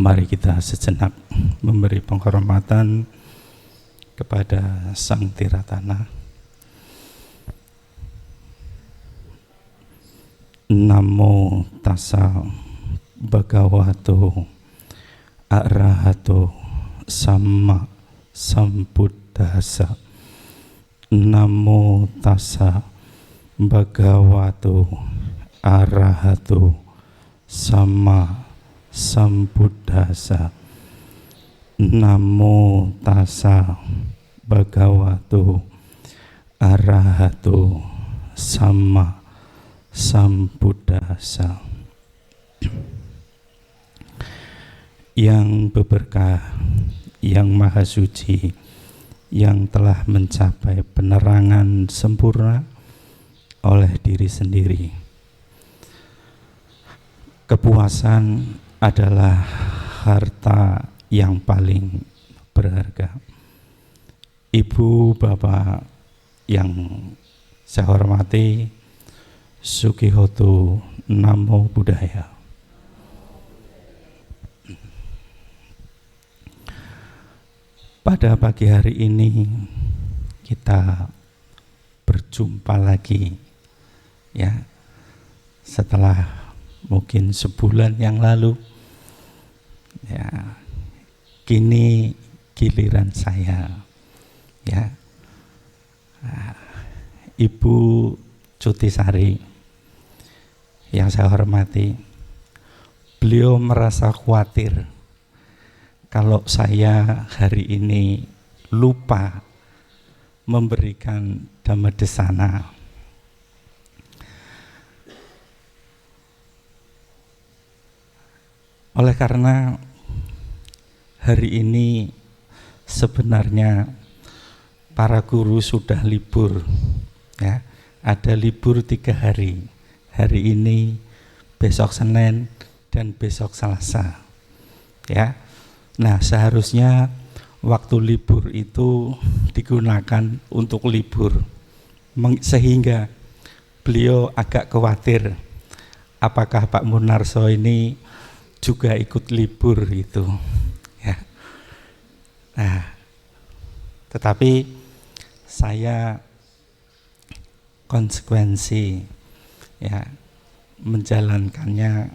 Mari kita sejenak memberi penghormatan kepada Sang Tiratana. Namo tassa bhagavato arahato sama sambuddhassa. Namo tassa bhagavato arahato sama sambuddhassa. Namo tassa bhagavato arahato sama sambuddhassa. Yang berberkah, yang maha suci, yang telah mencapai penerangan sempurna oleh diri sendiri. Kepuasan adalah harta yang paling berharga. Ibu, bapak yang saya hormati, Sugihoto Namo Buddhaya. Pada pagi hari ini kita berjumpa lagi, ya, setelah mungkin sebulan yang lalu, ya, kini giliran saya, ya, Ibu Cutisari yang saya hormati. Beliau merasa khawatir kalau saya hari ini lupa memberikan Dhammedesana. Oleh karena hari ini sebenarnya para guru sudah libur, ya, ada libur 3 hari. Hari ini, besok Senin, dan besok Selasa, ya. Nah, seharusnya waktu libur itu digunakan untuk libur, sehingga beliau agak khawatir apakah Pak Munarso ini juga ikut libur itu, ya. Nah, tetapi saya konsekuensi, ya, menjalankannya,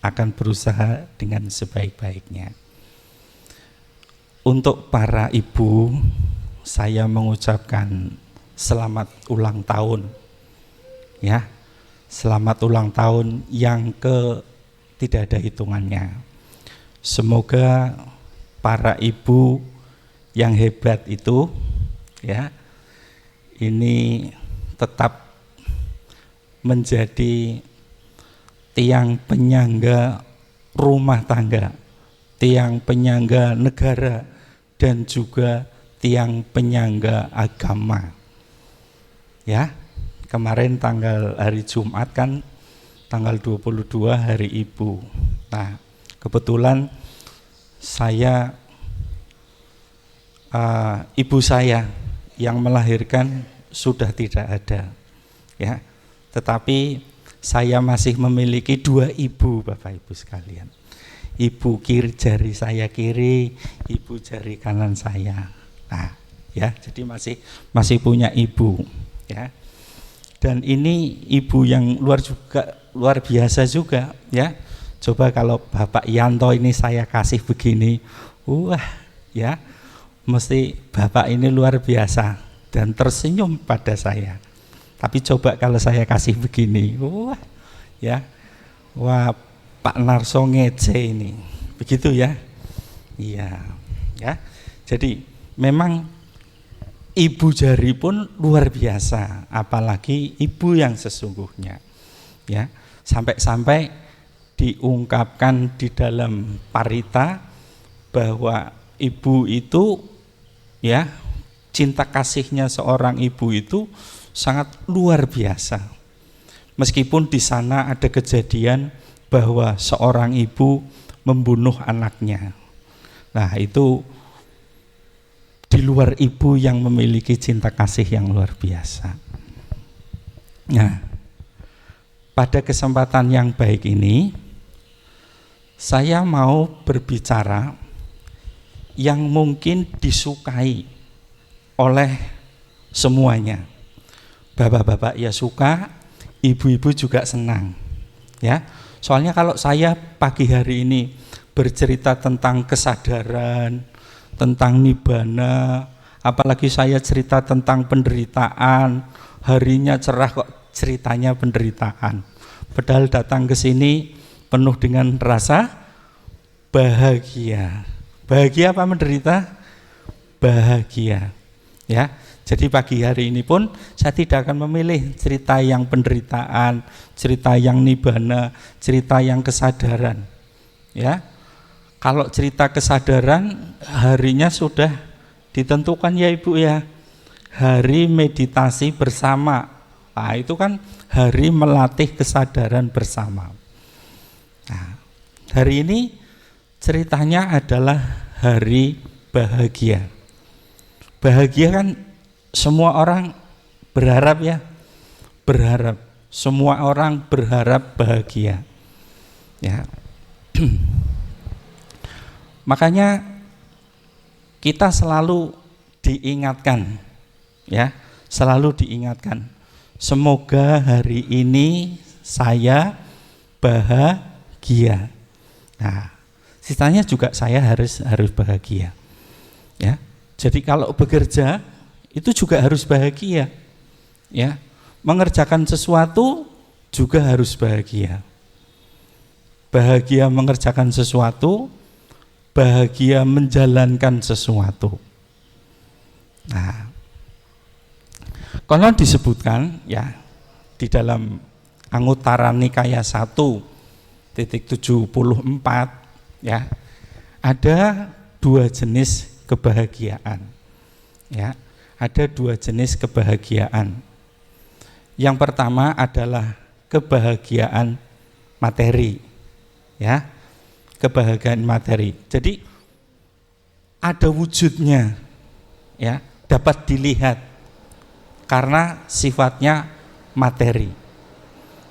akan berusaha dengan sebaik-baiknya. Untuk para ibu, saya mengucapkan selamat ulang tahun, ya, selamat ulang tahun yang tidak ada hitungannya. Semoga para ibu yang hebat itu, ya, ini tetap menjadi tiang penyangga rumah tangga, tiang penyangga negara, dan juga tiang penyangga agama. Ya, kemarin hari Jumat kan tanggal 22 hari Ibu. Nah, kebetulan saya ibu saya yang melahirkan sudah tidak ada, ya. Tetapi saya masih memiliki 2 ibu, Bapak Ibu sekalian. Ibu jari saya kiri, ibu jari kanan saya. Nah, ya, jadi masih punya ibu, ya. Dan ini ibu yang luar biasa juga, ya. Coba kalau Bapak Yanto ini saya kasih begini, wah, ya, mesti Bapak ini luar biasa dan tersenyum pada saya. Tapi coba kalau saya kasih begini, wah, ya, wah, Pak Narso ngece ini, begitu ya, iya, ya. Jadi memang ibu jari pun luar biasa, apalagi ibu yang sesungguhnya, ya. Sampai-sampai diungkapkan di dalam parita bahwa ibu itu, ya, cinta kasihnya seorang ibu itu sangat luar biasa. Meskipun di sana ada kejadian bahwa seorang ibu membunuh anaknya. Nah, itu di luar ibu yang memiliki cinta kasih yang luar biasa. Nah, pada kesempatan yang baik ini Saya mau berbicara yang mungkin disukai oleh semuanya. Bapak-bapak ya suka, ibu-ibu juga senang. Ya. Soalnya kalau saya pagi hari ini bercerita tentang kesadaran, tentang nibbana, apalagi saya cerita tentang penderitaan, harinya cerah kok ceritanya penderitaan. Padahal datang ke sini penuh dengan rasa bahagia. Bahagia apa menderita? Bahagia. Ya. Jadi pagi hari ini pun saya tidak akan memilih cerita yang penderitaan, cerita yang nibbana, cerita yang kesadaran. Ya. Kalau cerita kesadaran harinya sudah ditentukan ya Ibu ya. Hari meditasi bersama. Nah, itu kan hari melatih kesadaran bersama. Nah, hari ini ceritanya adalah hari bahagia. Bahagia kan semua orang berharap ya, berharap. Semua orang berharap bahagia. Ya. Makanya kita selalu diingatkan, ya, selalu diingatkan. Semoga hari ini saya bahagia. Nah, sisanya juga saya harus bahagia. Ya. Jadi kalau bekerja itu juga harus bahagia. Ya. Mengerjakan sesuatu juga harus bahagia. Bahagia mengerjakan sesuatu, bahagia menjalankan sesuatu. Nah, kalau disebutkan ya di dalam Anguttara Nikaya 1.74 ya, ada dua jenis kebahagiaan. Ya, ada dua jenis kebahagiaan. Yang pertama adalah kebahagiaan materi. Ya. Kebahagiaan materi. Jadi ada wujudnya. Ya, dapat dilihat karena sifatnya materi.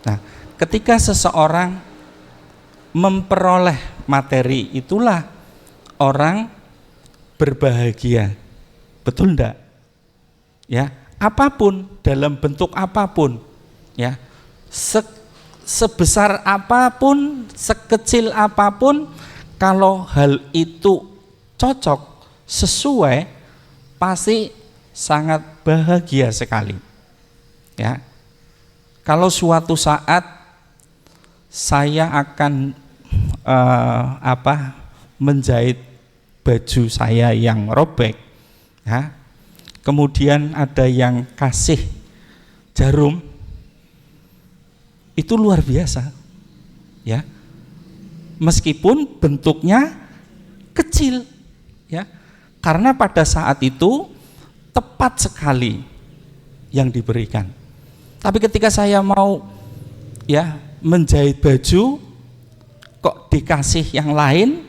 Nah, ketika seseorang memperoleh materi, itulah orang berbahagia. Betul enggak? Ya, apapun, dalam bentuk apapun, ya, sebesar apapun, sekecil apapun, kalau hal itu cocok, sesuai, pasti sangat bahagia sekali. Ya, kalau suatu saat saya akan menjahit baju saya yang robek, ya, kemudian ada yang kasih jarum, itu luar biasa, ya, meskipun bentuknya kecil, ya, karena pada saat itu tepat sekali yang diberikan. Tapi ketika saya mau ya menjahit baju, kok dikasih yang lain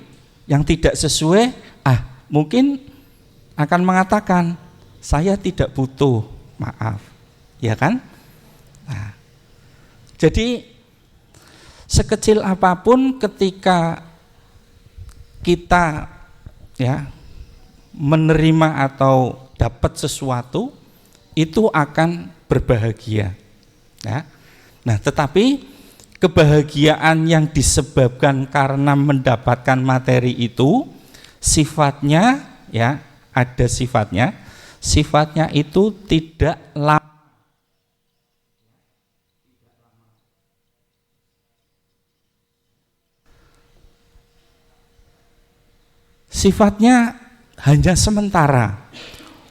yang tidak sesuai, mungkin akan mengatakan saya tidak butuh, maaf, ya kan? Nah, jadi sekecil apapun ketika kita ya menerima atau dapat sesuatu, itu akan berbahagia. Ya. Nah, tetapi kebahagiaan yang disebabkan karena mendapatkan materi itu sifatnya ya, ada sifatnya itu tidak lama. Sifatnya hanya sementara.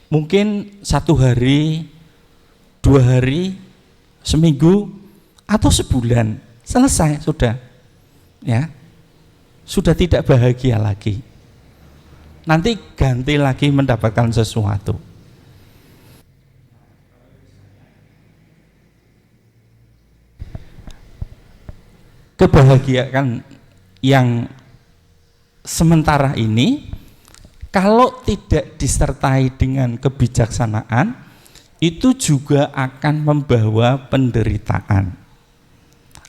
Mungkin 1 hari, 2 hari, seminggu, atau sebulan, selesai sudah. Ya, sudah tidak bahagia lagi. Nanti ganti lagi mendapatkan sesuatu. Kebahagiaan yang sementara ini, kalau tidak disertai dengan kebijaksanaan, itu juga akan membawa penderitaan.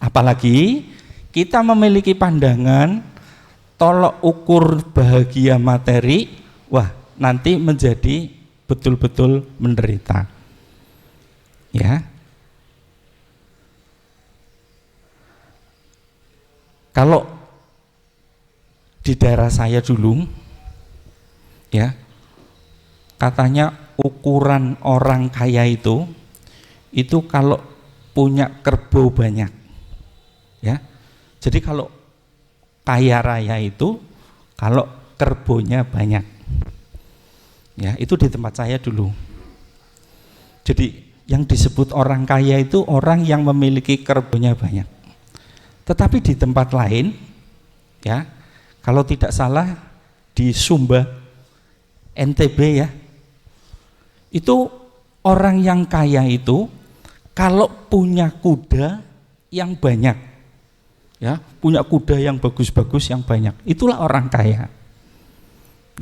Apalagi kita memiliki pandangan tolok ukur bahagia materi, wah nanti menjadi betul-betul menderita. Ya. Kalau di daerah saya dulu, ya, katanya ukuran orang kaya itu kalau punya kerbau banyak, ya. Jadi kalau kaya raya itu kalau kerbonya banyak, ya, itu di tempat saya dulu. Jadi yang disebut orang kaya itu orang yang memiliki kerbonya banyak. Tetapi di tempat lain, ya, kalau tidak salah di Sumba, NTB, ya, itu orang yang kaya itu kalau punya kuda yang banyak, ya, punya kuda yang bagus-bagus yang banyak, itulah orang kaya.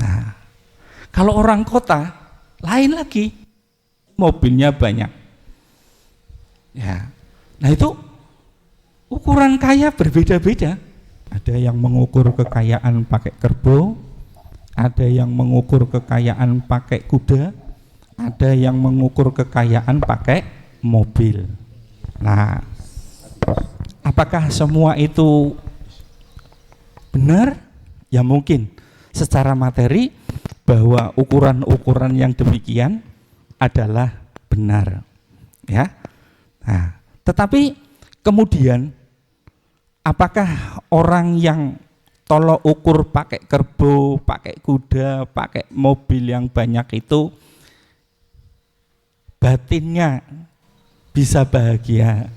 Nah, kalau orang kota lain lagi, mobilnya banyak, ya. Nah itu ukuran kaya berbeda-beda. Ada yang mengukur kekayaan pakai kerbau, ada yang mengukur kekayaan pakai kuda, ada yang mengukur kekayaan pakai mobil. Nah, apakah semua itu benar? Ya mungkin secara materi bahwa ukuran-ukuran yang demikian adalah benar, ya. Nah, tetapi kemudian apakah orang yang tolok ukur pakai kerbau, pakai kuda, pakai mobil yang banyak itu batinnya bisa bahagia?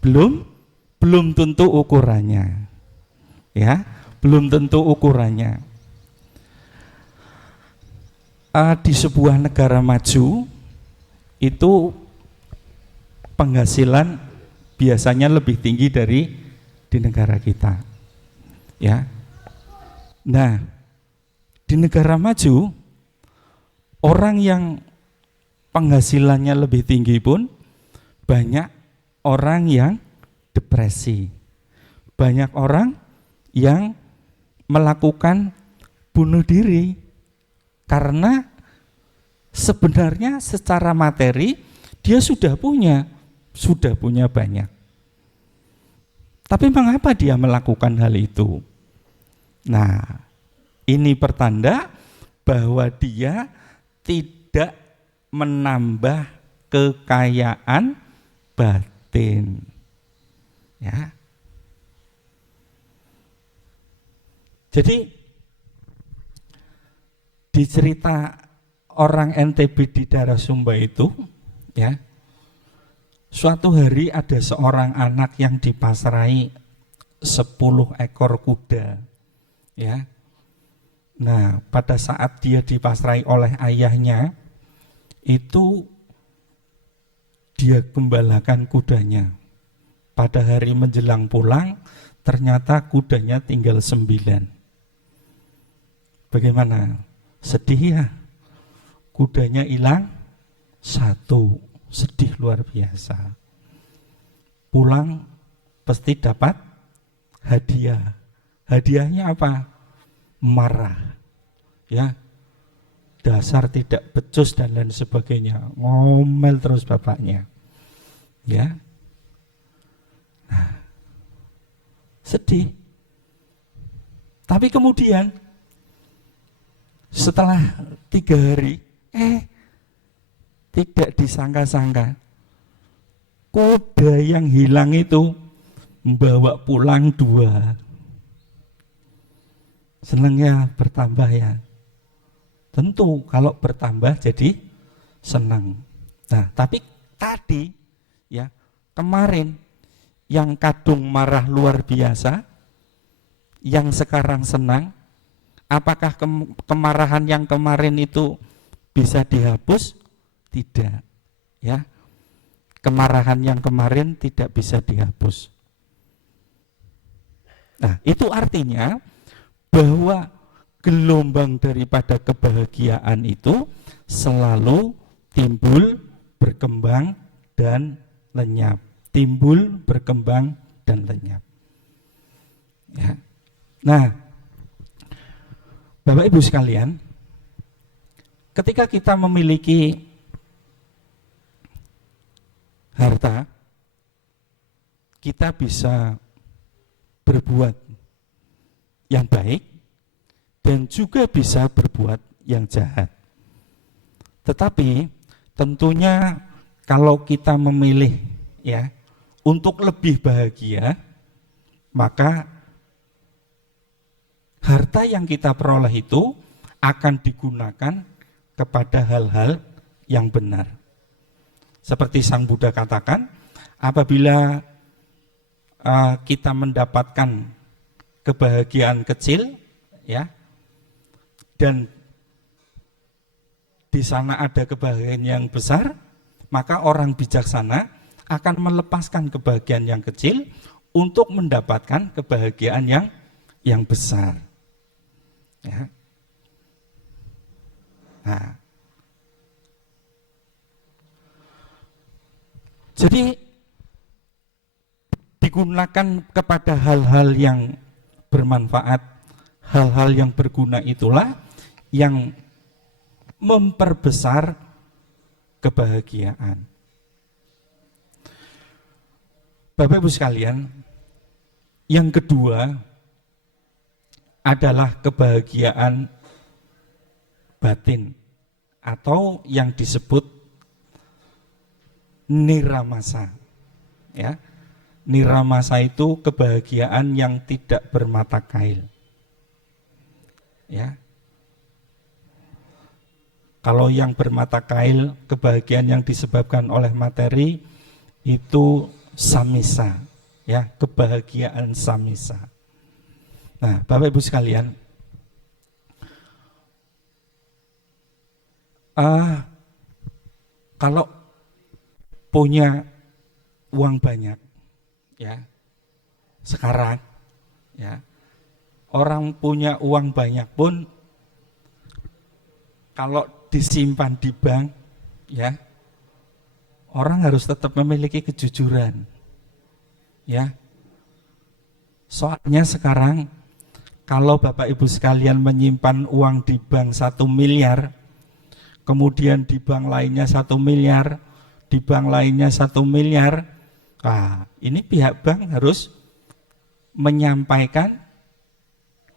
Belum tentu ukurannya, ya, belum tentu ukurannya. Di sebuah negara maju itu penghasilan biasanya lebih tinggi dari di negara kita, ya. Nah, di negara maju orang yang penghasilannya lebih tinggi pun banyak orang yang depresi, banyak orang yang melakukan bunuh diri karena sebenarnya secara materi dia sudah punya banyak. Tapi mengapa dia melakukan hal itu? Nah, ini pertanda bahwa dia tidak menambah kekayaan batin. Ya. Jadi di cerita orang NTB di daerah Sumba itu, ya, suatu hari ada seorang anak yang dipasrai 10 ekor kuda, ya. Nah, pada saat dia dipasrai oleh ayahnya, itu dia gembalakan kudanya. Pada hari menjelang pulang, ternyata kudanya tinggal 9. Bagaimana? Sedih ya? Kudanya hilang 1. Sedih luar biasa. Pulang pasti dapat hadiah. Hadiahnya apa? Marah, ya, dasar tidak becus dan lain sebagainya, ngomel terus bapaknya, ya. Nah, sedih. Tapi kemudian setelah 3 hari, tidak disangka-sangka kuda yang hilang itu membawa pulang 2. Senangnya bertambah ya. Tentu kalau bertambah jadi senang. Nah, tapi tadi, ya, kemarin yang kadung marah luar biasa, yang sekarang senang, apakah kemarahan yang kemarin itu bisa dihapus? Tidak, ya. Kemarahan yang kemarin tidak bisa dihapus. Nah, itu artinya bahwa gelombang daripada kebahagiaan itu selalu timbul, berkembang, dan lenyap. Timbul, berkembang, dan lenyap. Ya. Nah, Bapak Ibu sekalian, ketika kita memiliki harta, kita bisa berbuat yang baik dan juga bisa berbuat yang jahat. Tetapi tentunya kalau kita memilih ya untuk lebih bahagia, maka harta yang kita peroleh itu akan digunakan kepada hal-hal yang benar. Seperti Sang Buddha katakan, apabila kita mendapatkan kebahagiaan kecil, ya, dan di sana ada kebahagiaan yang besar, maka orang bijaksana akan melepaskan kebahagiaan yang kecil untuk mendapatkan kebahagiaan yang besar. Ya. Nah, jadi digunakan kepada hal-hal yang bermanfaat, hal-hal yang berguna itulah yang memperbesar kebahagiaan. Bapak Ibu sekalian, yang kedua adalah kebahagiaan batin atau yang disebut niramasa. Ya, niramasa itu kebahagiaan yang tidak bermata kail. Ya, kalau yang bermata kail, kebahagiaan yang disebabkan oleh materi itu samisa, ya, kebahagiaan samisa. Nah, Bapak Ibu sekalian, kalau punya uang banyak, ya, sekarang, ya, orang punya uang banyak pun kalau disimpan di bank, ya, orang harus tetap memiliki kejujuran, ya. Soalnya sekarang kalau Bapak Ibu sekalian menyimpan uang di bank 1 miliar, kemudian di bank lainnya 1 miliar, di bank lainnya 1 miliar, nah, ini pihak bank harus menyampaikan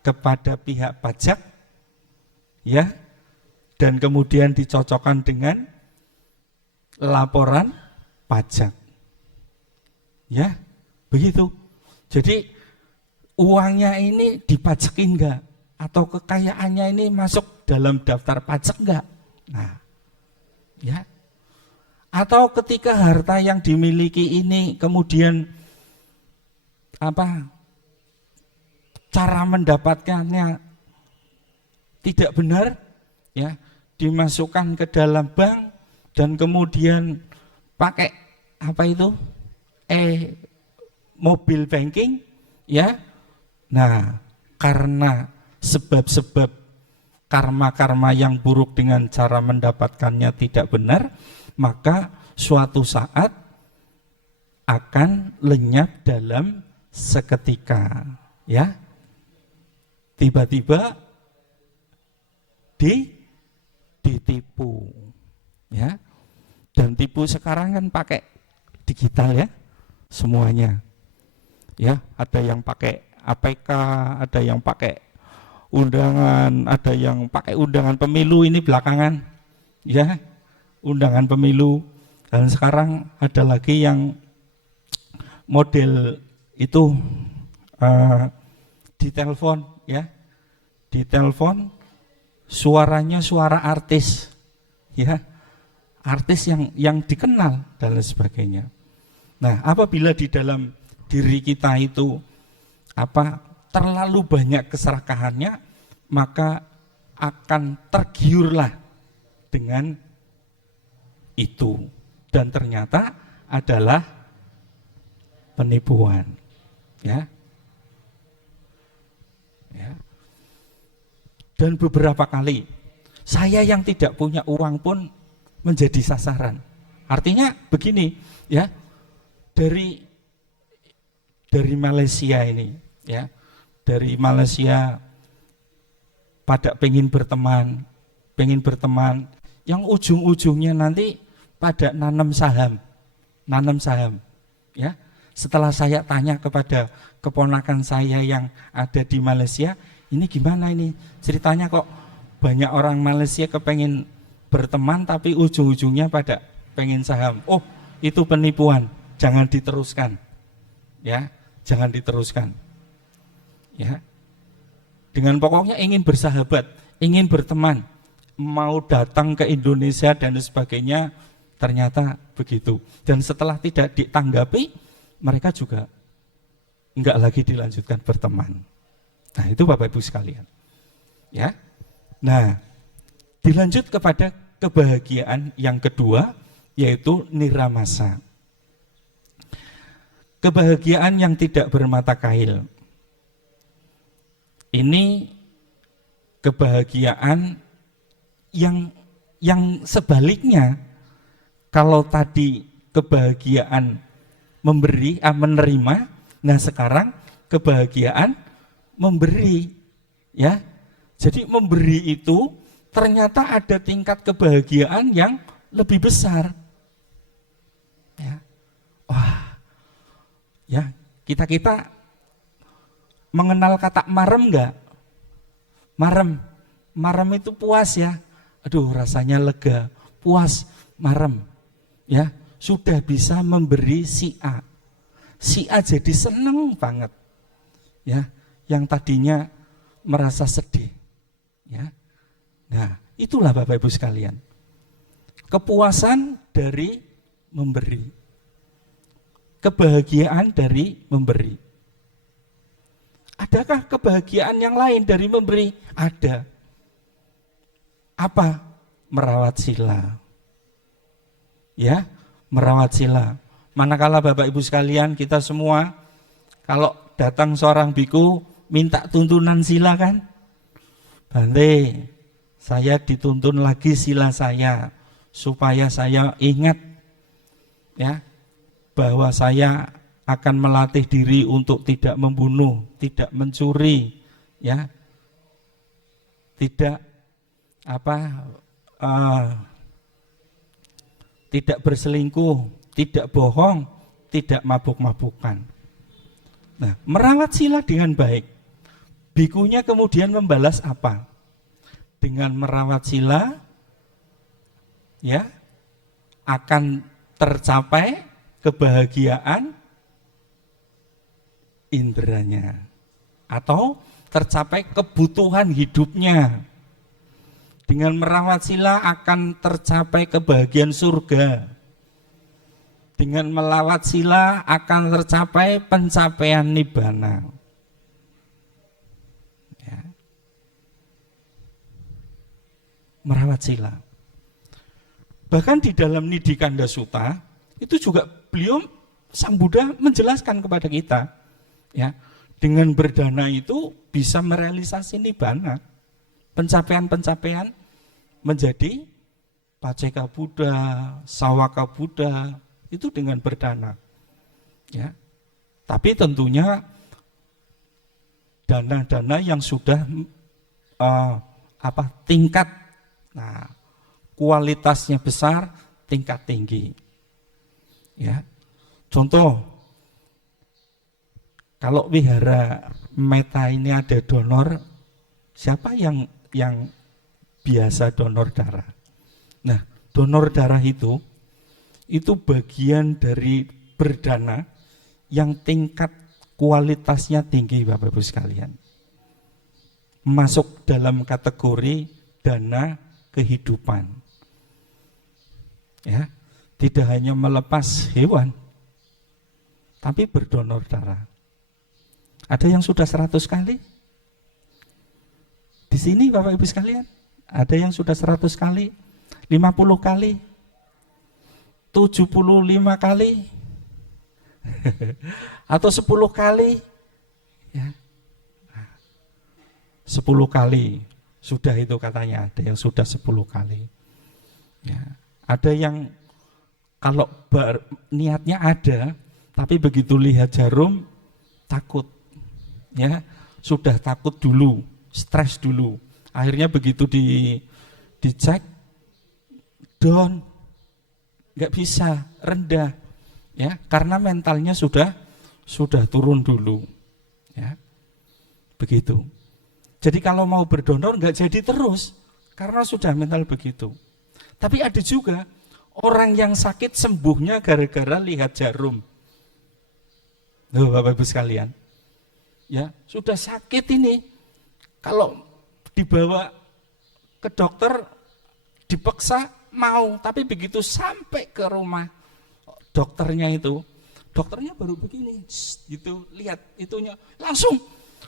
kepada pihak pajak, ya, dan kemudian dicocokkan dengan laporan pajak, ya, begitu. Jadi uangnya ini dipajakin enggak, atau kekayaannya ini masuk dalam daftar pajak enggak? Nah, ya. Atau ketika harta yang dimiliki ini kemudian cara mendapatkannya tidak benar, ya, dimasukkan ke dalam bank dan kemudian pakai mobile banking, ya. Nah, karena sebab-sebab karma-karma yang buruk dengan cara mendapatkannya tidak benar, maka suatu saat akan lenyap dalam seketika, ya. Tiba-tiba ditipu, ya. Dan tipu sekarang kan pakai digital, ya, semuanya, ya. Ada yang pakai APK, ada yang pakai undangan, ada yang pakai undangan pemilu ini belakangan, ya, undangan pemilu. Dan sekarang ada lagi yang model itu di telepon, ya, di telepon suaranya suara artis, ya, artis yang dikenal dan lain sebagainya. Nah, apabila di dalam diri kita itu terlalu banyak keserakahannya, maka akan tergiurlah dengan itu, dan ternyata adalah penipuan, ya. Ya. Dan beberapa kali saya yang tidak punya uang pun menjadi sasaran. Artinya begini, ya, dari Malaysia ini, ya, dari Malaysia pada pengen berteman, yang ujung-ujungnya nanti pada nanam saham, ya. Setelah saya tanya kepada keponakan saya yang ada di Malaysia, ini gimana ini ceritanya kok banyak orang Malaysia kepengen berteman tapi ujung-ujungnya pada pengen saham. Oh, itu penipuan, jangan diteruskan, ya, jangan diteruskan, ya. Dengan pokoknya ingin bersahabat, ingin berteman, mau datang ke Indonesia dan sebagainya, ternyata begitu. Dan setelah tidak ditanggapi, mereka juga enggak lagi dilanjutkan berteman. Nah, itu Bapak Ibu sekalian. Ya. Nah, dilanjut kepada kebahagiaan yang kedua, yaitu niramasa. Kebahagiaan yang tidak bermata kail. Ini kebahagiaan yang sebaliknya. Kalau tadi kebahagiaan memberi, menerima, nah sekarang kebahagiaan memberi, ya. Jadi memberi itu ternyata ada tingkat kebahagiaan yang lebih besar, ya. Wah, ya, kita mengenal kata marem enggak? Marem itu puas, ya. Aduh, rasanya lega, puas, marem, ya. Sudah bisa memberi si A jadi seneng banget, ya, yang tadinya merasa sedih, ya. Nah, itulah Bapak Ibu sekalian, kepuasan dari memberi, kebahagiaan dari memberi. Adakah kebahagiaan yang lain dari memberi? Ada. Apa? Merawat sila, ya. Merawat sila. Manakala Bapak Ibu sekalian, kita semua kalau datang seorang biku minta tuntunan sila kan, Bante, saya dituntun lagi sila saya supaya saya ingat, ya, bahwa saya akan melatih diri untuk tidak membunuh, tidak mencuri, ya, tidak tidak berselingkuh, tidak bohong, tidak mabuk-mabukan. Nah, merawat sila dengan baik. Bikunya kemudian membalas apa? Dengan merawat sila, ya, akan tercapai kebahagiaan inderanya atau tercapai kebutuhan hidupnya. Dengan merawat sila akan tercapai kebahagiaan surga. Dengan melawat sila akan tercapai pencapaian nibbana. Ya. Merawat sila. Bahkan di dalam Nidikanda Sutta itu juga beliau Sang Buddha menjelaskan kepada kita, ya, dengan berdana itu bisa merealisasi nibbana, pencapaian-pencapaian menjadi Paceka Buddha, Sawaka Buddha, itu dengan berdana, ya. Tapi tentunya dana-dana yang sudah tingkat, nah, kualitasnya besar, tingkat tinggi, ya. Contoh, kalau wihara meta ini ada donor, siapa yang biasa donor darah? Nah, donor darah itu bagian dari berdana yang tingkat kualitasnya tinggi, Bapak Ibu sekalian. Masuk dalam kategori dana kehidupan. Ya, tidak hanya melepas hewan, tapi berdonor darah. Ada yang sudah 100 kali? Di sini Bapak Ibu sekalian, ada yang sudah 100 kali, 50 kali, 75 kali, atau 10 kali, ya. 10 kali sudah itu katanya, ada yang sudah 10 kali, ya. Ada yang kalau niatnya ada, tapi begitu lihat jarum takut, ya, sudah takut dulu, stres dulu. Akhirnya begitu dicek, down, nggak bisa, rendah, ya, karena mentalnya sudah turun dulu, ya, begitu. Jadi kalau mau berdonor nggak jadi terus, karena sudah mental begitu. Tapi ada juga orang yang sakit sembuhnya gara-gara lihat jarum. Loh, Bapak Ibu sekalian, ya sudah sakit ini, kalau dibawa ke dokter dipaksa mau, tapi begitu sampai ke rumah dokternya baru begini, gitu, lihat itunya, langsung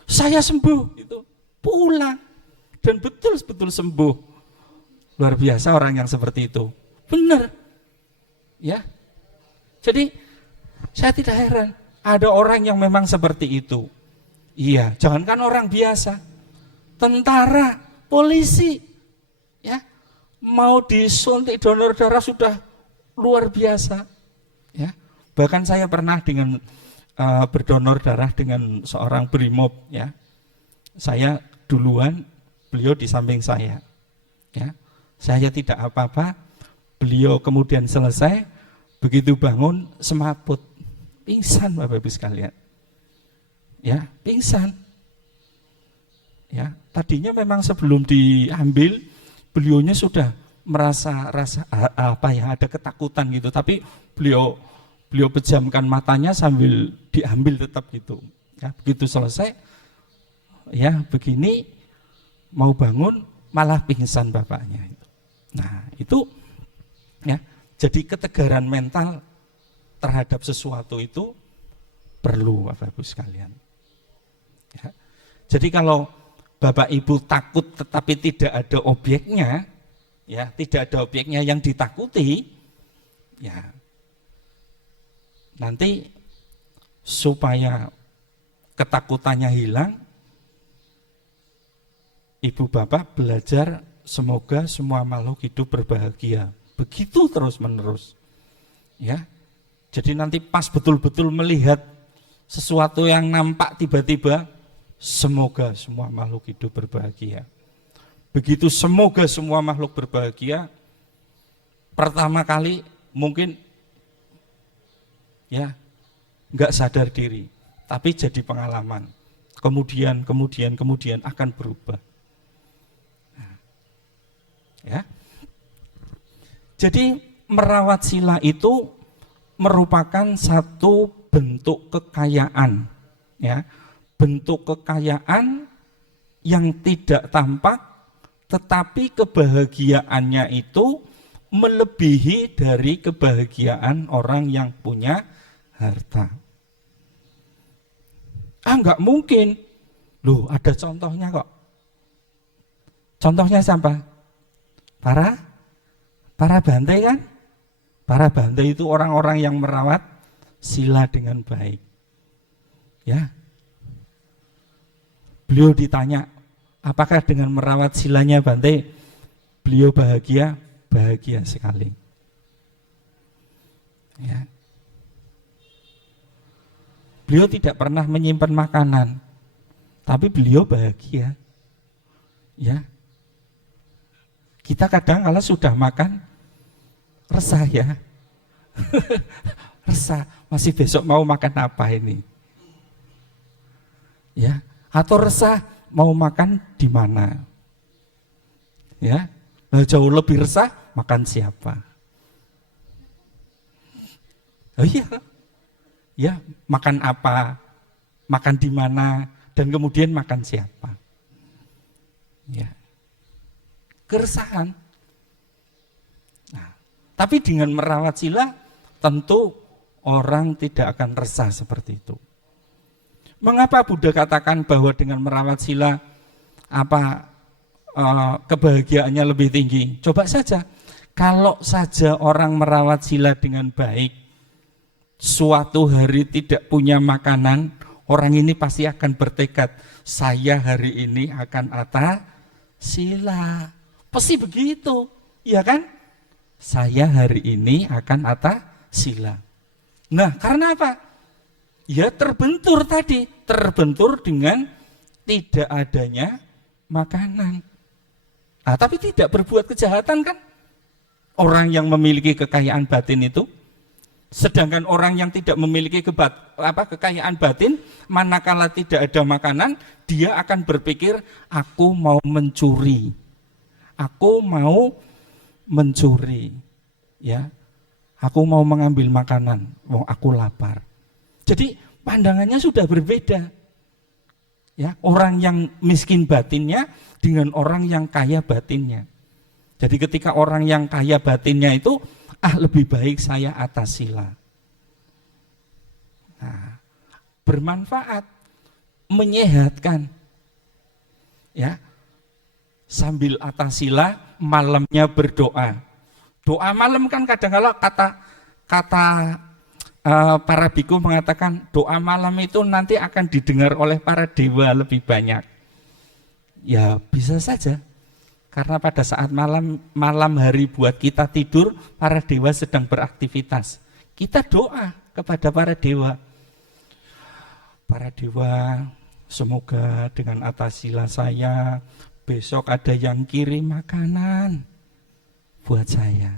saya sembuh, itu pulang dan betul-betul sembuh. Luar biasa orang yang seperti itu, benar, ya. Jadi saya tidak heran ada orang yang memang seperti itu. Iya, jangankan orang biasa, tentara, polisi, ya, mau disuntik donor darah sudah luar biasa, ya. Bahkan saya pernah dengan berdonor darah dengan seorang brimob, ya. Saya duluan, beliau di samping saya, ya. Saya tidak apa-apa, beliau kemudian selesai, begitu bangun semaput, pingsan Bapak Ibu sekalian, ya, pingsan, ya. Tadinya memang sebelum diambil beliaunya sudah merasa ada ketakutan gitu, tapi beliau pejamkan matanya sambil diambil tetap gitu, ya. Begitu selesai, ya, begini mau bangun malah pingsan bapaknya. Nah itu, ya, jadi ketegaran mental terhadap sesuatu itu perlu Bapak Ibu sekalian, ya. Jadi kalau Bapak Ibu takut tetapi tidak ada objeknya, ya, tidak ada objeknya yang ditakuti, ya, nanti supaya ketakutannya hilang, Ibu Bapak belajar semoga semua makhluk hidup berbahagia, begitu terus menerus, ya. Jadi nanti pas betul-betul melihat sesuatu yang nampak tiba-tiba, semoga semua makhluk hidup berbahagia. Begitu semoga semua makhluk berbahagia, pertama kali mungkin, ya, nggak sadar diri, tapi jadi pengalaman. Kemudian akan berubah. Nah, ya. Jadi merawat sila itu merupakan satu bentuk kekayaan, ya, bentuk kekayaan yang tidak tampak, tetapi kebahagiaannya itu melebihi dari kebahagiaan orang yang punya harta. Enggak mungkin, loh, ada contohnya kok. Contohnya siapa? Para Bante kan? Para Bante itu orang-orang yang merawat sila dengan baik, ya. Beliau ditanya, apakah dengan merawat silanya Bante beliau bahagia? Bahagia sekali, ya. Beliau tidak pernah menyimpan makanan, tapi beliau bahagia, ya. Kita kadang kalau sudah makan resah, ya. Resah, masih besok mau makan apa ini, ya. Atau resah mau makan di mana, ya. Nah, jauh lebih resah makan siapa. Oh iya, ya, makan apa, makan di mana, dan kemudian makan siapa, ya. Keresahan. Nah, tapi dengan merawat sila tentu orang tidak akan resah seperti itu. Mengapa Buddha katakan bahwa dengan merawat sila kebahagiaannya lebih tinggi? Coba saja, kalau saja orang merawat sila dengan baik, suatu hari tidak punya makanan, orang ini pasti akan bertekad, saya hari ini akan atta sila. Pasti begitu, ya kan? Saya hari ini akan atta sila. Nah, karena apa? Ya terbentur tadi, terbentur dengan tidak adanya makanan. Nah, tapi tidak berbuat kejahatan kan? Orang yang memiliki kekayaan batin itu, sedangkan orang yang tidak memiliki kekayaan batin, manakala tidak ada makanan, dia akan berpikir, aku mau mencuri, ya, aku mau mengambil makanan, aku lapar. Jadi pandangannya sudah berbeda, ya, orang yang miskin batinnya dengan orang yang kaya batinnya. Jadi ketika orang yang kaya batinnya itu, lebih baik saya atas sila. Nah, bermanfaat, menyehatkan, ya, sambil atas sila malamnya berdoa. Doa malam kan kadang-kala kata para biku mengatakan doa malam itu nanti akan didengar oleh para dewa lebih banyak. Ya bisa saja. Karena pada saat malam hari buat kita tidur, para dewa sedang beraktivitas. Kita doa kepada para dewa. Para dewa, semoga dengan atas sila saya, besok ada yang kirim makanan buat saya.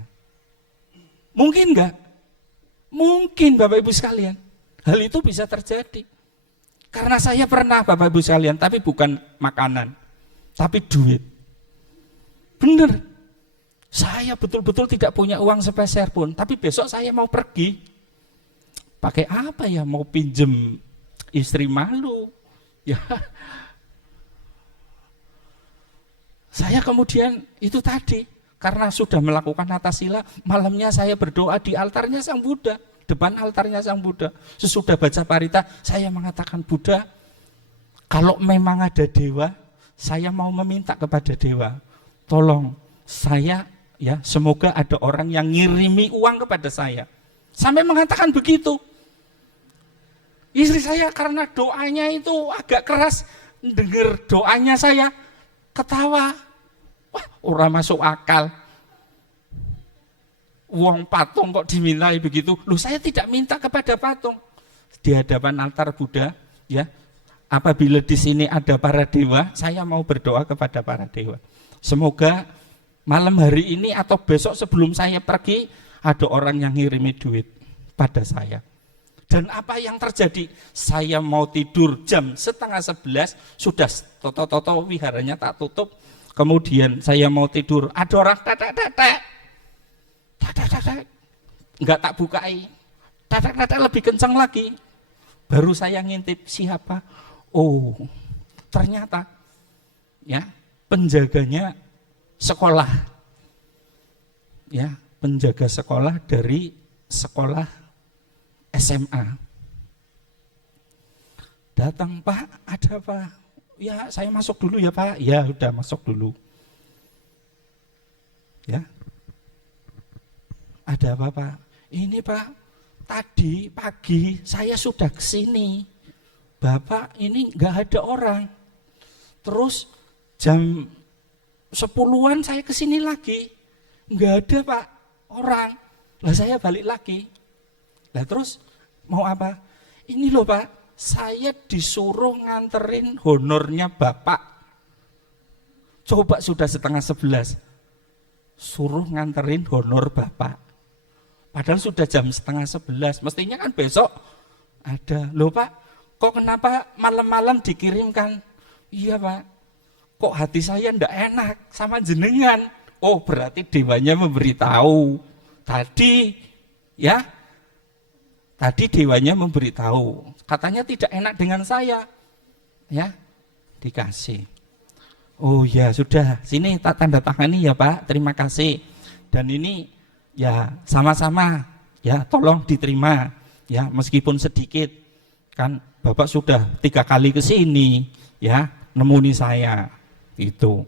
Mungkin enggak? Mungkin Bapak Ibu sekalian. Hal itu bisa terjadi. Karena saya pernah Bapak Ibu sekalian, tapi bukan makanan, tapi duit. Benar, saya betul-betul tidak punya uang sepeser pun, tapi besok saya mau pergi. Pakai apa ya? Mau pinjem istri malu. Ya. Saya kemudian itu tadi, karena sudah melakukan atas sila, malamnya saya berdoa di altarnya Sang Buddha, depan altarnya Sang Buddha. Sesudah baca parita, saya mengatakan, Buddha, kalau memang ada dewa, saya mau meminta kepada dewa, tolong saya, ya, semoga ada orang yang ngirimi uang kepada saya. Sampai mengatakan begitu. Istri saya karena doanya itu agak keras, dengar doanya saya ketawa. Wah, orang masuk akal. Uang patung kok dimintai begitu? Loh, saya tidak minta kepada patung. Di hadapan altar Buddha, ya, apabila di sini ada para dewa, saya mau berdoa kepada para dewa. Semoga malam hari ini atau besok sebelum saya pergi, ada orang yang ngirimi duit pada saya. Dan apa yang terjadi? Saya mau tidur jam 10:30, sudah toto-toto wiharanya tak tutup. Kemudian saya mau tidur, ada orang tetek-tetek. Enggak tak bukai. Tetek-tetek lebih kencang lagi. Baru saya ngintip, siapa? Oh, ternyata, ya, penjaganya sekolah, ya, penjaga sekolah dari sekolah SMA. Datang, Pak, ada apa? Ya, saya masuk dulu ya Pak. Ya, udah masuk dulu. Ya, ada apa Pak? Ini Pak, tadi pagi saya sudah kesini. Bapak, ini nggak ada orang. Terus jam 10-an saya kesini lagi, nggak ada Pak orang. Lah saya balik lagi. Lah terus mau apa? Ini loh Pak, saya disuruh nganterin honornya Bapak. Coba sudah 10:30, suruh nganterin honor Bapak. Padahal sudah jam 10:30, mestinya kan besok ada. Loh Pak, kok kenapa malam-malam dikirimkan? Iya Pak, kok hati saya ndak enak sama jenengan. Oh, berarti dewanya memberitahu. Tadi, ya, tadi dewanya memberitahu. Katanya tidak enak dengan saya. Ya, dikasih. Oh ya sudah, sini tak tanda tangani ya Pak, terima kasih. Dan ini ya sama-sama, ya tolong diterima. Ya, meskipun sedikit. Kan Bapak sudah 3 kali ke sini, ya, nemuni saya. Itu.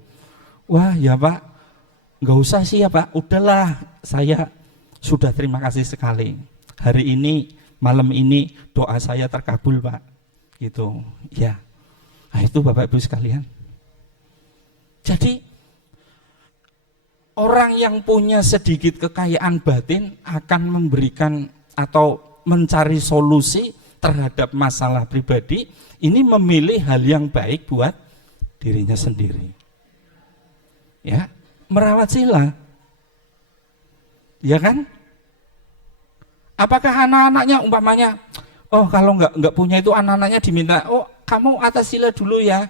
Wah ya Pak, nggak usah sih ya Pak, udahlah, saya sudah terima kasih sekali. Hari ini, malam ini doa saya terkabul Pak. Gitu, ya. Nah itu Bapak Ibu sekalian. Jadi orang yang punya sedikit kekayaan batin akan memberikan atau mencari solusi terhadap masalah pribadi, ini memilih hal yang baik buat dirinya sendiri. Ya, merawat sila. Ya kan? Apakah anak-anaknya umpamanya, oh kalau nggak punya itu anak-anaknya diminta, oh kamu atas sila dulu ya.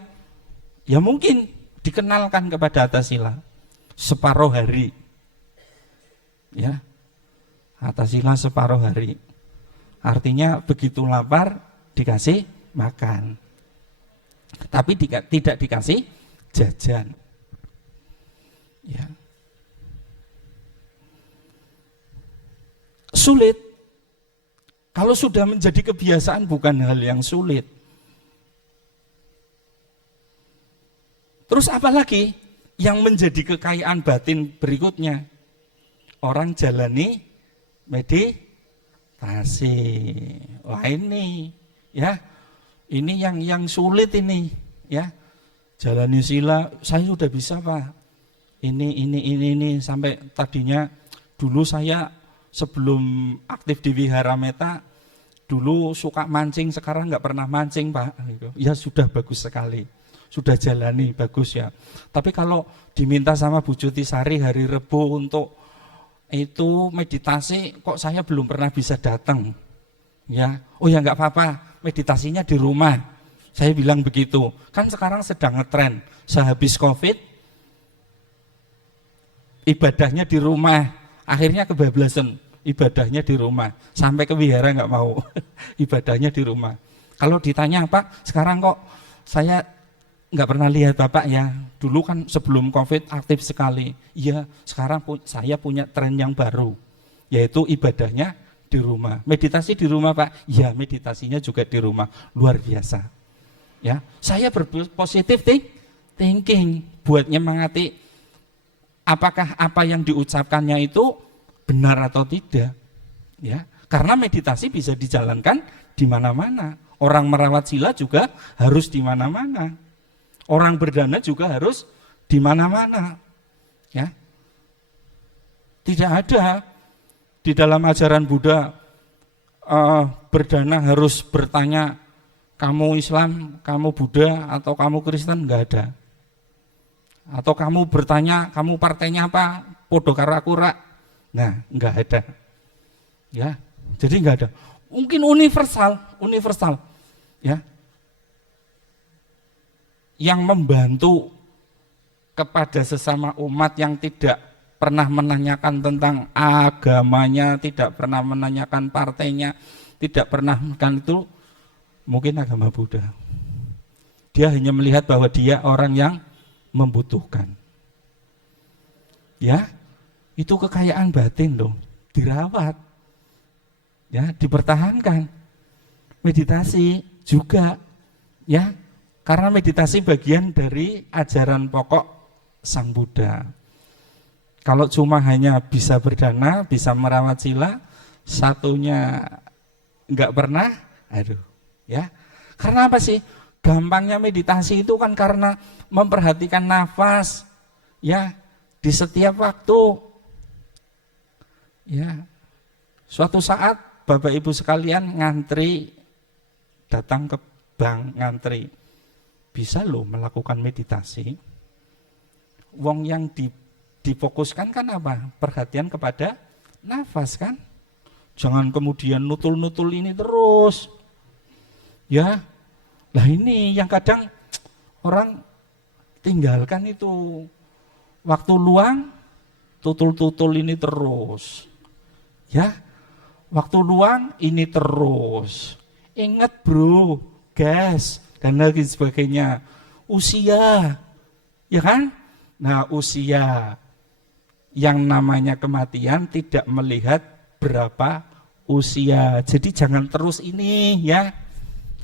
Ya mungkin dikenalkan kepada atas sila separuh hari. Ya, atas sila separuh hari. Artinya begitu lapar dikasih makan, tapi tidak dikasih jajan. Ya. Sulit. Kalau sudah menjadi kebiasaan bukan hal yang sulit. Terus apalagi yang menjadi kekayaan batin berikutnya? Orang jalani meditasi. Wah ini ya, ini yang sulit ini ya. Jalani sila saya sudah bisa Pak. Ini sampai tadinya dulu saya sebelum aktif di Wihara Meta dulu suka mancing, sekarang nggak pernah mancing Pak. Ya sudah bagus sekali. Sudah jalani bagus ya. Tapi kalau diminta sama Bu Jutisari hari Rebo untuk itu meditasi, kok saya belum pernah bisa datang. Ya, oh ya nggak apa-apa, meditasinya di rumah. Saya bilang begitu. Kan sekarang sedang ngetren, sehabis Covid, ibadahnya di rumah. Akhirnya kebablasan, ibadahnya di rumah. Sampai ke wihara nggak mau, ibadahnya di rumah. Kalau ditanya Pak, sekarang kok saya nggak pernah lihat Bapak ya, dulu kan sebelum Covid aktif sekali. Iya, sekarang saya punya tren yang baru, yaitu ibadahnya di rumah. Meditasi di rumah Pak, ya meditasinya juga di rumah, luar biasa. Ya, saya berpositif thinking buat nyemangati apakah apa yang diucapkannya itu benar atau tidak. Ya, karena meditasi bisa dijalankan di mana-mana. Orang merawat sila juga harus di mana-mana. Orang berdana juga harus di mana-mana. Ya. Tidak ada di dalam ajaran Buddha berdana harus bertanya kamu Islam, kamu Buddha atau kamu Kristen, enggak ada. Atau kamu bertanya kamu partainya apa? Podo karo aku rak. Nah, enggak ada. Ya. Jadi enggak ada. Mungkin universal. Ya. Yang membantu kepada sesama umat yang tidak pernah menanyakan tentang agamanya, tidak pernah menanyakan partainya, tidak pernah kan itu mungkin agama Buddha. Dia hanya melihat bahwa dia orang yang membutuhkan. Ya, itu kekayaan batin loh, dirawat. Ya, dipertahankan. Meditasi juga ya. Karena meditasi bagian dari ajaran pokok Sang Buddha. Kalau cuma hanya bisa berdana, bisa merawat sila, satunya enggak pernah, aduh, ya. Karena apa sih? Gampangnya meditasi itu kan karena memperhatikan nafas, ya, di setiap waktu. Ya. Suatu saat Bapak Ibu sekalian ngantri, datang ke bank ngantri. Bisa loh melakukan meditasi. Wong yang difokuskan kan apa? Perhatian kepada nafas kan. Jangan kemudian nutul-nutul ini terus. Ya, lah ini yang kadang orang tinggalkan itu. Waktu luang, tutul-tutul ini terus. Ya, waktu luang ini terus. Ingat bro, gas. Dan lagi sebagainya, usia, ya kan? Nah usia, yang namanya kematian tidak melihat berapa usia. Jadi jangan terus ini ya,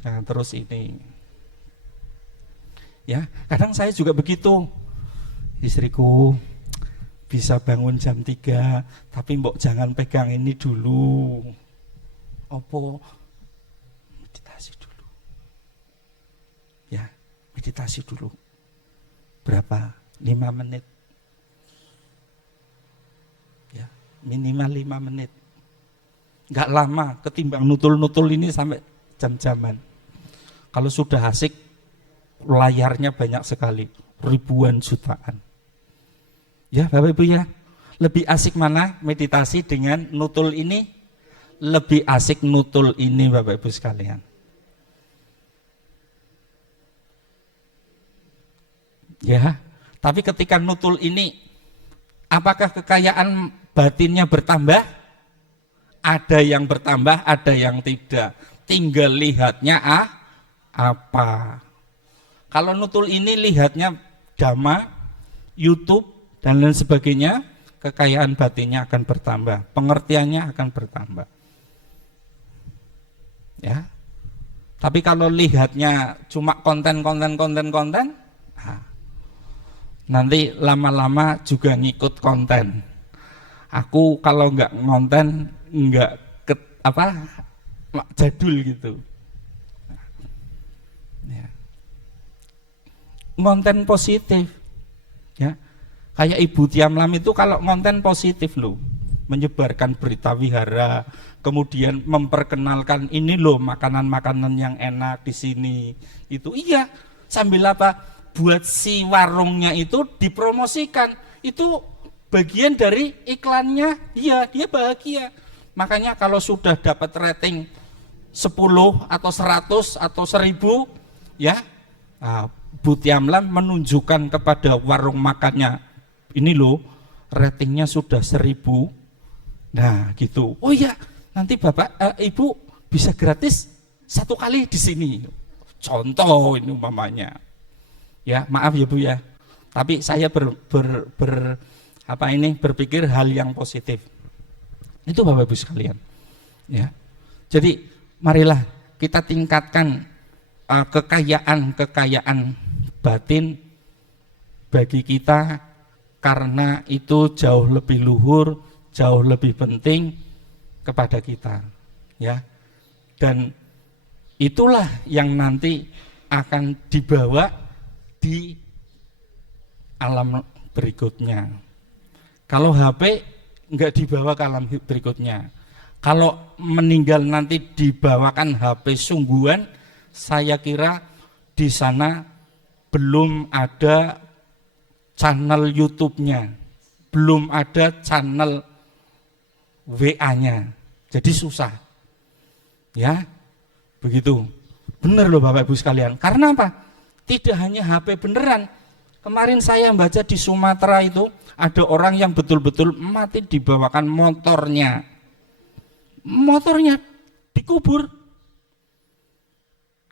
jangan terus ini. Ya, kadang saya juga begitu, istriku bisa bangun jam 3, tapi mbok jangan pegang ini dulu. Opo? Meditasi dulu. Berapa? 5 menit. Ya, minimal 5 menit. Enggak lama, ketimbang nutul-nutul ini sampai jam-jaman. Kalau sudah asik, layarnya banyak sekali, ribuan jutaan. Ya Bapak Ibu ya, lebih asik mana meditasi dengan nutul ini? Lebih asik nutul ini Bapak Ibu sekalian. Ya, tapi ketika nutul ini, apakah kekayaan batinnya bertambah? Ada yang bertambah, ada yang tidak. Tinggal lihatnya apa. Kalau nutul ini lihatnya Dhamma, YouTube, dan lain sebagainya, kekayaan batinnya akan bertambah, pengertiannya akan bertambah. Ya. Tapi kalau lihatnya cuma konten, nah, nanti lama-lama juga ngikut konten. Aku kalau nggak ngonten, nggak jadul gitu. Ya. Konten positif, ya. Kayak Ibu Tiamlam itu kalau konten positif loh, menyebarkan berita wihara, kemudian memperkenalkan ini loh makanan-makanan yang enak di sini. Itu iya, sambil apa? Buat si warungnya itu dipromosikan. Itu bagian dari iklannya, iya, dia bahagia. Makanya kalau sudah dapat rating 10 atau 100 atau 1000, ya, Bu Tiamlam menunjukkan kepada warung makannya, ini loh ratingnya sudah 1000. Nah gitu, oh iya, nanti Bapak Ibu bisa gratis 1 kali di sini. Contoh ini umpamanya. Ya maaf ya Bu ya, tapi saya berpikir hal yang positif. Itu Bapak Ibu sekalian. Ya, jadi marilah kita tingkatkan kekayaan batin bagi kita, karena itu jauh lebih luhur, jauh lebih penting kepada kita. Ya, dan itulah yang nanti akan dibawa di alam berikutnya. Kalau HP enggak dibawa ke alam berikutnya. Kalau meninggal nanti dibawakan HP sungguhan, saya kira di sana belum ada channel YouTube-nya, belum ada channel WA-nya. Jadi susah. Ya, begitu. Benar loh Bapak Ibu sekalian. Karena apa? Tidak hanya HP beneran. Kemarin saya baca di Sumatera itu ada orang yang betul-betul mati dibawakan motornya. Motornya dikubur.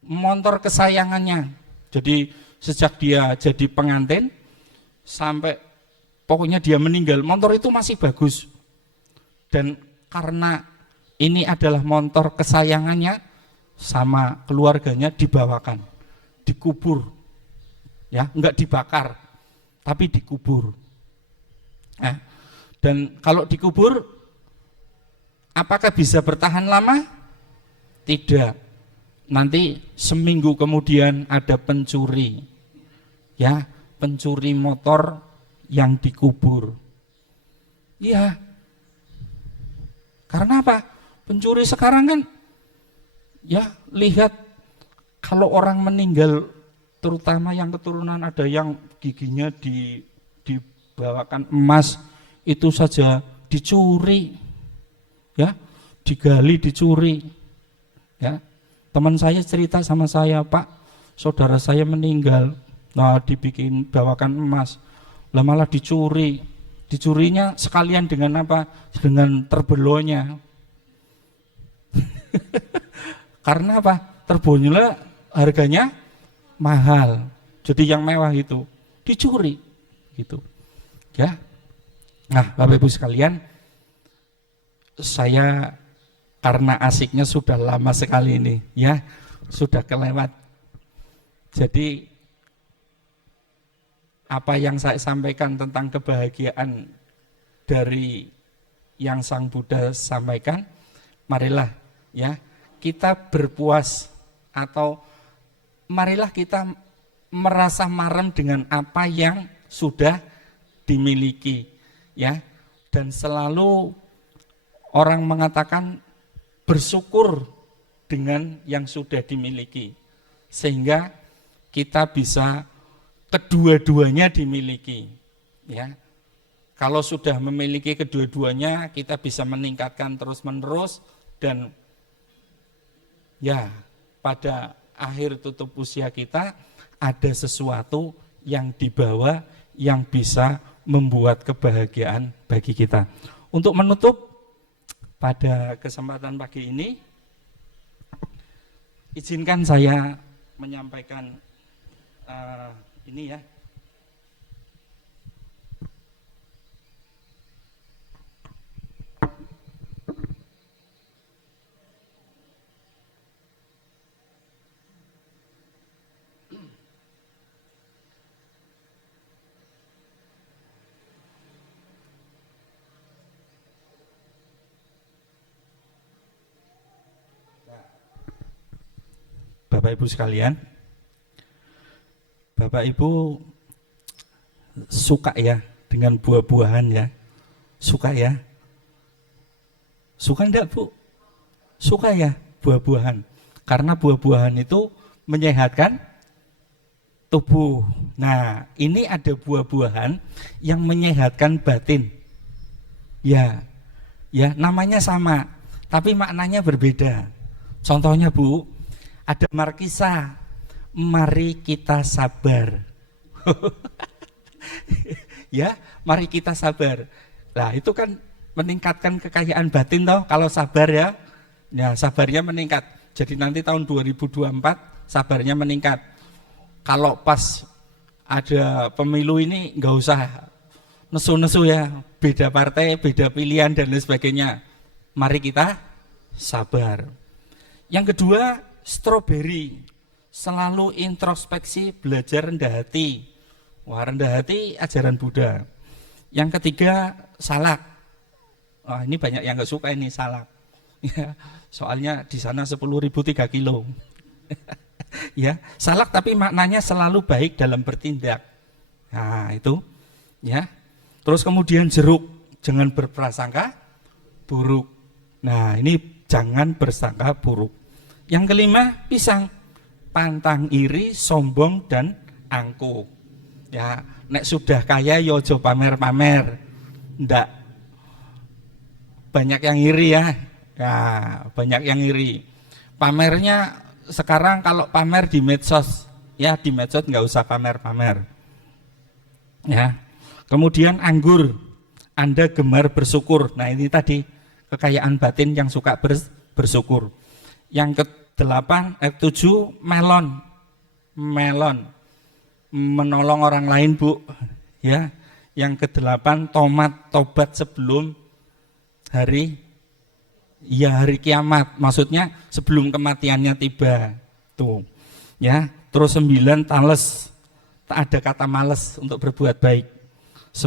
Motor kesayangannya. Jadi sejak dia jadi pengantin sampai pokoknya dia meninggal, motor itu masih bagus. Dan karena ini adalah motor kesayangannya, sama keluarganya dibawakan, dikubur, ya, enggak dibakar, tapi dikubur. Nah, dan kalau dikubur, apakah bisa bertahan lama? Tidak. Nanti seminggu kemudian ada pencuri, ya, pencuri motor yang dikubur. Ya, karena apa? Pencuri sekarang kan, ya, lihat kalau orang meninggal, terutama yang keturunan ada yang giginya dibawakan emas, itu saja dicuri, ya, digali dicuri, ya. Teman saya cerita sama saya, Pak, saudara saya meninggal, nah dibikin bawakan emas, lah malah dicuri. Dicurinya sekalian dengan apa? Dengan terbelonya. Karena apa? Terbelonya harganya mahal. Jadi yang mewah itu dicuri gitu. Ya. Nah, Bapak Ibu sekalian, saya karena asiknya sudah lama sekali ini, ya, sudah kelewat. Jadi apa yang saya sampaikan tentang kebahagiaan dari yang Sang Buddha sampaikan, marilah, ya, kita berpuas, atau marilah kita merasa marem dengan apa yang sudah dimiliki, ya. Dan selalu orang mengatakan bersyukur dengan yang sudah dimiliki, sehingga kita bisa kedua-duanya dimiliki. Ya, kalau sudah memiliki kedua-duanya, kita bisa meningkatkan terus-menerus, dan ya pada akhir tutup usia kita ada sesuatu yang dibawa yang bisa membuat kebahagiaan bagi kita. Untuk menutup pada kesempatan pagi ini, izinkan saya menyampaikan ini ya. Bapak Ibu sekalian, Bapak Ibu suka ya dengan buah-buahan ya? Suka ya? Suka enggak Bu? Suka ya buah-buahan. Karena buah-buahan itu menyehatkan tubuh. Nah, ini ada buah-buahan yang menyehatkan batin. Ya, ya namanya sama, tapi maknanya berbeda. Contohnya Bu, ada markisa, mari kita sabar. Ya, mari kita sabar. Nah, itu kan meningkatkan kekayaan batin toh kalau sabar ya. Ya, sabarnya meningkat. Jadi nanti tahun 2024 sabarnya meningkat. Kalau pas ada pemilu ini nggak usah nesu-nesu ya, beda partai, beda pilihan dan lain sebagainya. Mari kita sabar. Yang kedua, stroberi, selalu introspeksi, belajar rendah hati. Wah, rendah hati ajaran Buddha. Yang ketiga, salak. Wah, ini banyak yang nggak suka ini salak. Ya, soalnya di sana 10.000 3 kilo. Ya, salak tapi maknanya selalu baik dalam bertindak. Nah, itu ya. Terus kemudian jeruk, jangan berprasangka buruk. Nah, ini jangan bersangka buruk. Yang kelima, pisang, pantang iri, sombong dan angkuh. Ya, nek sudah kaya yo ojo pamer-pamer. Ndak banyak yang iri ya. Ya, banyak yang iri. Pamernya sekarang kalau pamer di medsos, ya di medsos nggak usah pamer-pamer. Ya. Kemudian anggur, Anda gemar bersyukur. Nah, ini tadi kekayaan batin yang suka bersyukur. Yang ke-7 melon. Melon menolong orang lain, Bu. Ya. Yang ke-8 tomat, tobat sebelum hari kiamat. Maksudnya sebelum kematiannya tiba. Tuh. Ya. Terus 9 tales. Tak ada kata males untuk berbuat baik. 10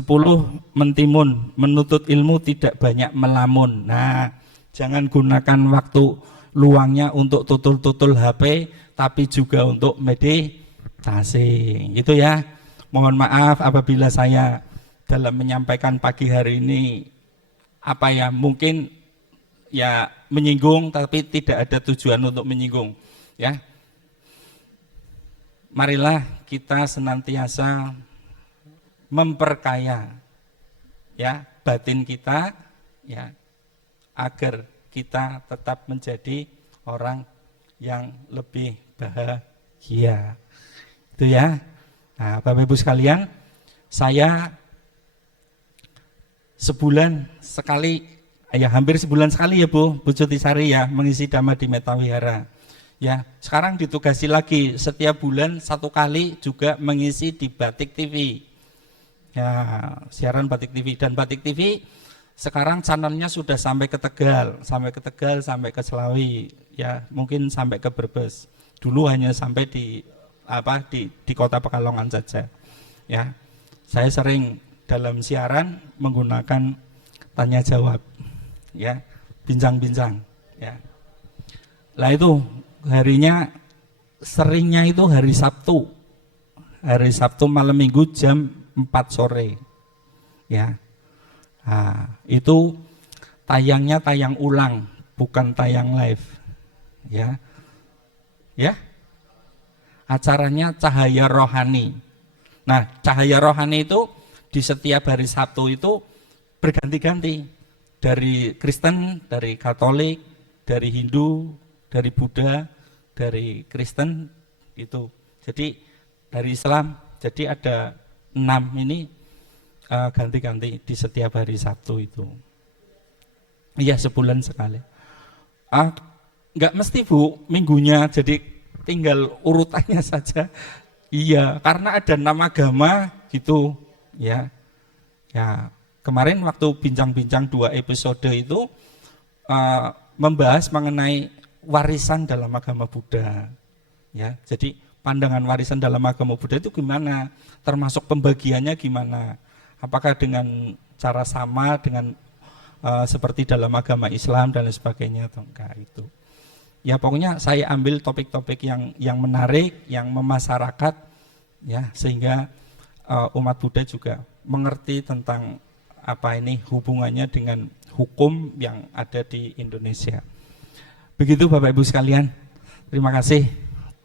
mentimun, menuntut ilmu tidak banyak melamun. Nah, jangan gunakan waktu luangnya untuk tutul-tutul HP, tapi juga untuk meditasi. Gitu ya. Mohon maaf apabila saya dalam menyampaikan pagi hari ini mungkin ya menyinggung, tapi tidak ada tujuan untuk menyinggung. Ya. Marilah kita senantiasa memperkaya ya batin kita ya agar kita tetap menjadi orang yang lebih bahagia. Itu ya. Nah, Bapak Ibu sekalian, saya sebulan sekali hampir sebulan sekali ya Bu Cutisari ya mengisi Dhamma di Metawihara. Ya, sekarang ditugasi lagi setiap bulan 1 kali juga mengisi di Batik TV. Ya, siaran Batik TV, dan Batik TV sekarang channelnya sudah sampai ke Tegal, sampai ke Selawi, ya mungkin sampai ke Brebes. Dulu hanya sampai di Kota Pekalongan saja. Ya, saya sering dalam siaran menggunakan tanya jawab, ya, bincang-bincang. Ya, lah itu seringnya itu hari Sabtu malam Minggu jam 4 sore ya. Nah, itu tayang ulang bukan tayang live ya. Ya. Acaranya Cahaya Rohani. Nah, Cahaya Rohani itu di setiap hari Sabtu itu berganti-ganti. Dari Kristen, dari Katolik, dari Hindu, dari Buddha, dari Kristen itu. Jadi dari Islam. Jadi ada 6 ini ganti-ganti di setiap hari Sabtu itu. Iya, sebulan sekali. Enggak mesti Bu minggunya, jadi tinggal urutannya saja. Iya, karena ada 6 agama gitu ya. Ya, kemarin waktu bincang-bincang 2 episode itu membahas mengenai warisan dalam agama Buddha. Ya, jadi pandangan warisan dalam agama Buddha itu gimana? Termasuk pembagiannya gimana? Apakah dengan cara sama dengan seperti dalam agama Islam dan lain sebagainya atau enggak itu? Ya pokoknya saya ambil topik-topik yang menarik, yang memasyarakat, ya sehingga umat Buddha juga mengerti tentang apa ini hubungannya dengan hukum yang ada di Indonesia. Begitu Bapak Ibu sekalian, terima kasih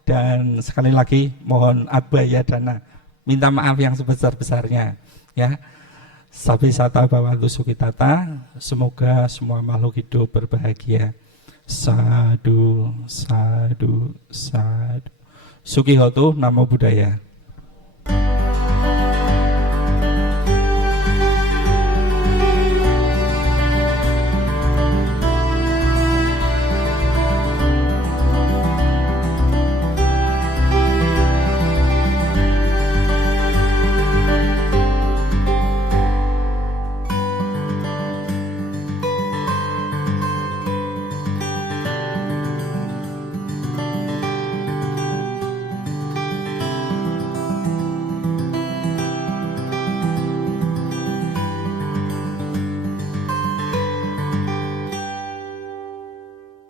dan sekali lagi mohon abaya dana, minta maaf yang sebesar-besarnya, ya. Sabi sata bawantu sukitata, semoga semua makhluk hidup berbahagia. Sadu, sadu, sadu. Sukihoto, Namo Buddhaya.